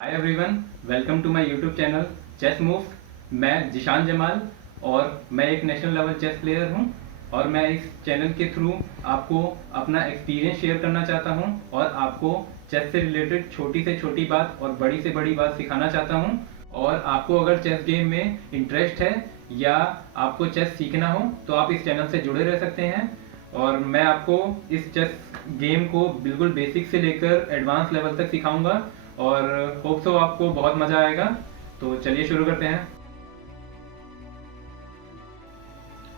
Hi everyone, welcome to my YouTube channel chess move. मैं जिशान जमाल और मैं एक नेशनल लेवल चेस प्लेयर हूं और मैं इस चैनल के थ्रू आपको अपना एक्सपीरियंस शेयर करना चाहता हूं और आपको चेस से रिलेटेड छोटी से छोटी बात और बड़ी से बड़ी बात सिखाना चाहता हूं। और आपको अगर चेस गेम में इंटरेस्ट है या आपको चेस सीखना हो तो आप इस चैनल से जुड़े रह सकते हैं। और मैं आपको इस चेस गेम को बिल्कुल बेसिक से लेकर एडवांस लेवल तक सिखाऊंगा और होप सो आपको बहुत मजा आएगा। तो चलिए शुरू करते हैं।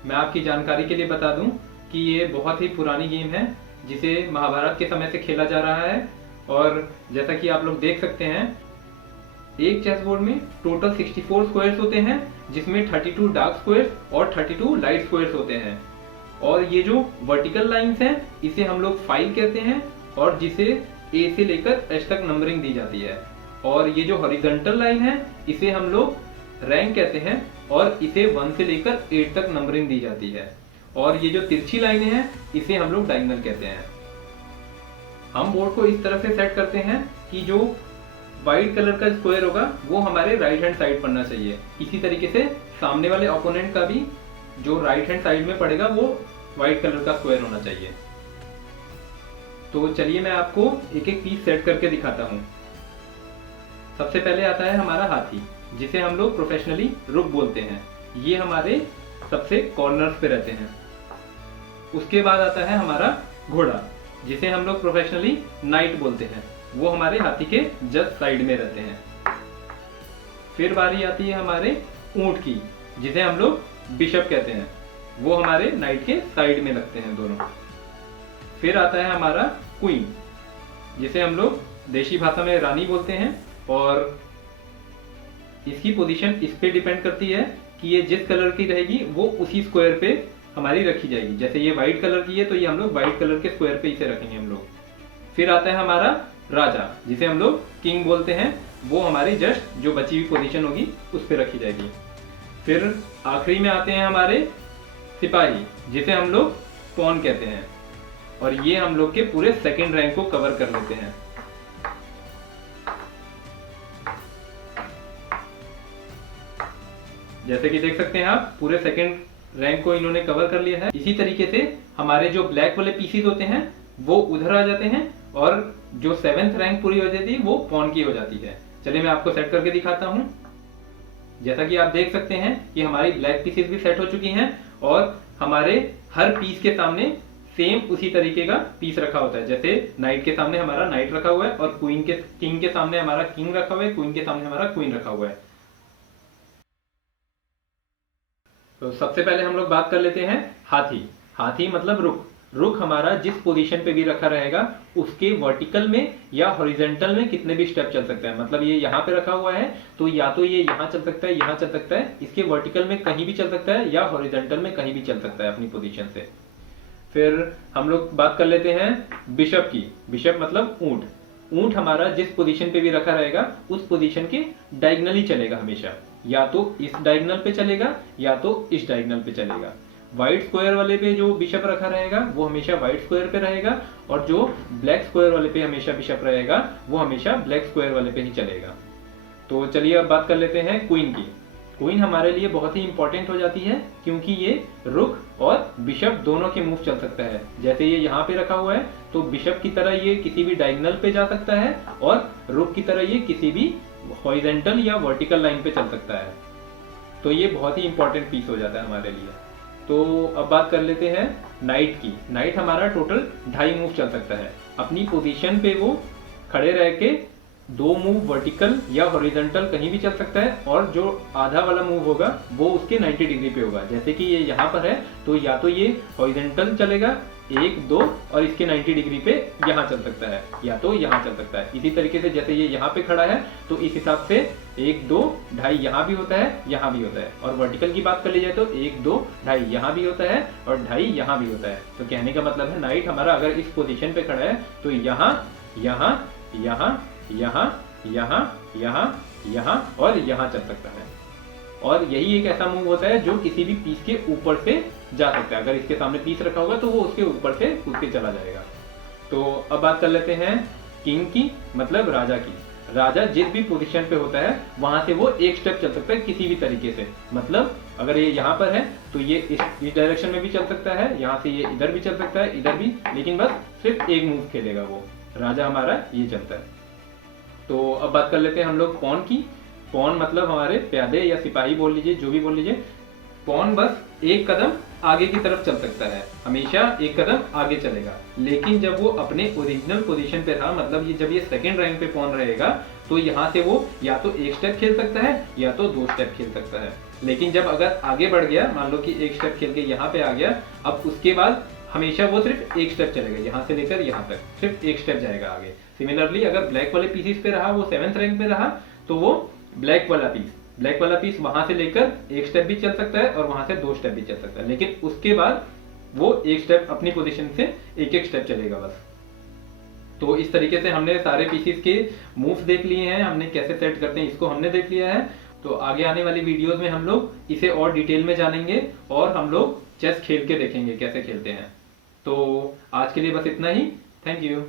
मैं आपकी जानकारी के लिए बता दूं कि ये बहुत ही पुरानी गेम है जिसे महाभारत के समय से खेला जा रहा है। और जैसा कि आप लोग देख सकते हैं, एक चेस बोर्ड में टोटल 64 स्क्वायर्स होते हैं जिसमें 32 डार्क स्क्वायर्स और 32 लाइट स्क्वायर्स होते हैं। और ये जो वर्टिकल लाइंस हैं इसे हम लोग फाइल कहते हैं और जिसे ए से लेकर एच तक नंबरिंग दी जाती है। और ये जो हॉरिजॉन्टल लाइन है इसे हम लोग रैंक कहते हैं और इसे 1 से लेकर 8 तक नंबरिंग दी जाती है। और ये जो तिरछी लाइनें हैं इसे हम लोग डायगोनल कहते हैं। हम बोर्ड को इस तरह से सेट करते हैं कि जो व्हाइट कलर का स्क्वायर होगा वो हमारे राइट हैंड साइड पड़ना चाहिए। इसी तरीके से सामने वाले ओपोनेंट का भी जो राइट हैंड साइड में पड़ेगा वो व्हाइट कलर का स्क्वायर होना चाहिए। तो चलिए मैं आपको एक एक पीस सेट करके दिखाता हूं। सबसे पहले आता है हमारा हाथी, जिसे हम लोग प्रोफेशनली रुक बोलते हैं। ये हमारे सबसे कॉर्नर्स पे रहते हैं। उसके बाद आता है हमारा घोड़ा, जिसे हम लोग प्रोफेशनली नाइट बोलते हैं। वो हमारे हाथी के जस्ट साइड में रहते हैं। फिर बारी आती है हमारे ऊंट की, जिसे हम लोग बिशप कहते हैं। वो हमारे नाइट के साइड में लगते हैं दोनों। फिर आता है हमारा क्वीन, जिसे हम लोग देशी भाषा में रानी बोलते हैं। और इसकी पोजीशन इस पे डिपेंड करती है कि ये जिस कलर की रहेगी वो उसी स्क्वायर पे हमारी रखी जाएगी। जैसे ये व्हाइट कलर की है तो ये हम लोग व्हाइट कलर के स्क्वायर पे इसे रखेंगे हम लोग। फिर आता है हमारा राजा, जिसे हम लोग किंग बोलते हैं। वो हमारी जस्ट जो बची हुई पोजीशन होगी उस पे रखी जाएगी। फिर आखिरी में आते हैं हमारे सिपाही, जिसे हम लोग पॉन कहते हैं। और ये हम लोग के पूरे सेकंड रैंक को कवर कर लेते हैं। जैसे कि देख सकते हैं आप, पूरे सेकंड रैंक को इन्होंने कवर कर लिया है। इसी तरीके से हमारे जो ब्लैक वाले पीसीज होते हैं वो उधर आ जाते हैं और जो 7th रैंक पूरी हो जाती है वो पॉन की हो जाती है। चलिए मैं आपको सेट करके दिखाता हूं। जैसा कि आप देख सकते हैं कि हमारी ब्लैक पीसेस भी सेट हो चुकी हैं और हमारे हर पीस के सामने सेम उसी तरीके का पीस रखा होता है। जैसे नाइट के सामने हमारा नाइट रखा हुआ है और किंग के सामने हमारा किंग रखा हुआ है, क्वीन के सामने हमारा क्वीन रखा हुआ है। तो सबसे पहले हम लोग बात कर लेते हैं हाथी। हाथी मतलब रुक। रुक हमारा जिस पोजीशन पे भी रखा रहेगा उसके वर्टिकल में या हॉरिजॉन्टल में कितने भी स्टेप चल सकता है। मतलब ये यहाँ पे रखा हुआ है तो या तो ये यहाँ चल सकता है, यहाँ चल सकता है, इसके वर्टिकल में कहीं भी चल सकता है या हॉरिजॉन्टल में कहीं भी चल सकता है अपनी पोजीशन से। फिर हम लोग बात कर लेते हैं बिशप की। बिशप मतलब ऊंट। ऊंट हमारा जिस पोजीशन पे भी रखा रहेगा उस पोजीशन के डायगोनली चलेगा हमेशा। या तो इस डायगोनल पे चलेगा या तो इस डायगोनल पे चलेगा। व्हाइट स्क्वायर वाले पे जो बिशप रखा रहेगा वो हमेशा व्हाइट स्क्वायर पे रहेगा और जो ब्लैक स्क्वायर वाले पे हमेशा बिशप रहेगा वो हमेशा ब्लैक स्क्वायर वाले पे ही चलेगा। तो चलिए अब बात कर लेते हैं क्वीन की। क्वीन हमारे लिए बहुत ही इंपॉर्टेंट हो जाती है क्योंकि ये रुक और बिशप दोनों के मूव चल सकता है। जैसे ये यहाँ पे रखा हुआ है तो बिशप की तरह ये किसी भी डायगोनल पे जा सकता है और रुक की तरह ये किसी भी हॉरिजॉन्टल या वर्टिकल लाइन पे चल सकता है। तो ये बहुत ही इंपॉर्टेंट पीस हो जाता है हमारे लिए। तो अब बात कर लेते हैं नाइट की। नाइट हमारा टोटल 2.5 मूव चल सकता है। अपनी पोजीशन पे वो खड़े रह के 2 मूव वर्टिकल या हॉरिजॉन्टल कहीं भी चल सकता है और जो आधा वाला मूव होगा वो उसके 90 डिग्री पे होगा। जैसे कि ये यहाँ पर है तो या तो ये हॉरिजॉन्टल चलेगा 1, 2 और इसके 90 डिग्री पे यहाँ चल सकता है या तो यहाँ चल सकता है। इसी तरीके से जैसे ये यहाँ पे खड़ा है तो इस हिसाब से 1, 2, 2.5 यहाँ भी होता है, यहाँ भी होता है। और वर्टिकल की बात कर ली जाए तो 1, 2, 2.5 यहाँ भी होता है और 2.5 यहाँ भी होता है। तो कहने का मतलब है नाइट हमारा अगर इस पोजिशन पे खड़ा है तो यहाँ यहाँ यहाँ यहाँ यहाँ यहाँ यहाँ और यहाँ चल सकता है। और यही एक ऐसा मूव होता है जो किसी भी पीस के ऊपर से जा सकता है। अगर इसके सामने पीस रखा होगा तो वो उसके ऊपर से कूद के चला जाएगा। तो अब बात कर लेते हैं किंग की, मतलब राजा की। राजा जिस भी पोजीशन पे होता है वहां से वो एक स्टेप चल सकता है किसी भी तरीके से। मतलब अगर ये यहाँ पर है तो ये इस डायरेक्शन में भी चल सकता है, यहाँ से ये इधर भी चल सकता है, इधर भी, लेकिन बस सिर्फ एक मूव खेलेगा वो राजा हमारा, ये चलता है। तो अब बात कर लेते हैं हम लोग पॉन की। पॉन मतलब हमारे प्यादे या सिपाही बोल लीजिए, जो भी बोल लीजिए। पॉन बस एक कदम आगे की तरफ चल सकता है, हमेशा एक कदम आगे चलेगा। लेकिन जब वो अपने ओरिजिनल पोजीशन पे रहा, मतलब ये जब ये सेकंड रैंक पे पॉन रहेगा, तो यहाँ से वो या तो एक स्टेप खेल सकता है या तो 2 स्टेप खेल सकता है। लेकिन जब अगर आगे बढ़ गया, मान लो कि एक स्टेप खेल के यहाँ पे आ गया, अब उसके बाद हमेशा वो सिर्फ एक स्टेप चलेगा, यहाँ से लेकर यहाँ तक सिर्फ एक स्टेप जाएगा आगे। सिमिलरली अगर ब्लैक वाले पीसीस पे रहा, वो 7th रैंक पे रहा, तो वो ब्लैक वाला पीस वहां से लेकर एक स्टेप भी चल सकता है और वहां से 2 स्टेप भी चल सकता है, लेकिन उसके बाद वो एक स्टेप अपनी पोजीशन से एक स्टेप चलेगा बस। तो इस तरीके से हमने सारे पीसीस के मूव्स देख लिए हैं, हमने कैसे सेट करते हैं इसको हमने देख लिया है। तो आगे आने वाली वीडियोस में हम लोग इसे और डिटेल में जानेंगे और हम लोग चेस खेल के देखेंगे कैसे खेलते हैं। तो आज के लिए बस इतना ही। Thank you.